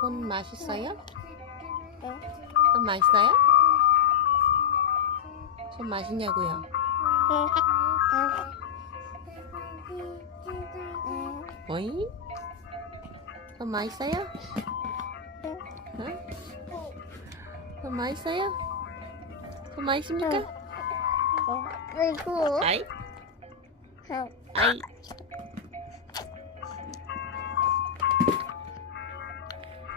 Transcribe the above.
손 맛있어요? 손 맛있어요? 손 맛있냐고요? 어이? 손 맛있어요? 응? 손 맛있어요? 손 맛있습니까? 아이고. 아이? 아이?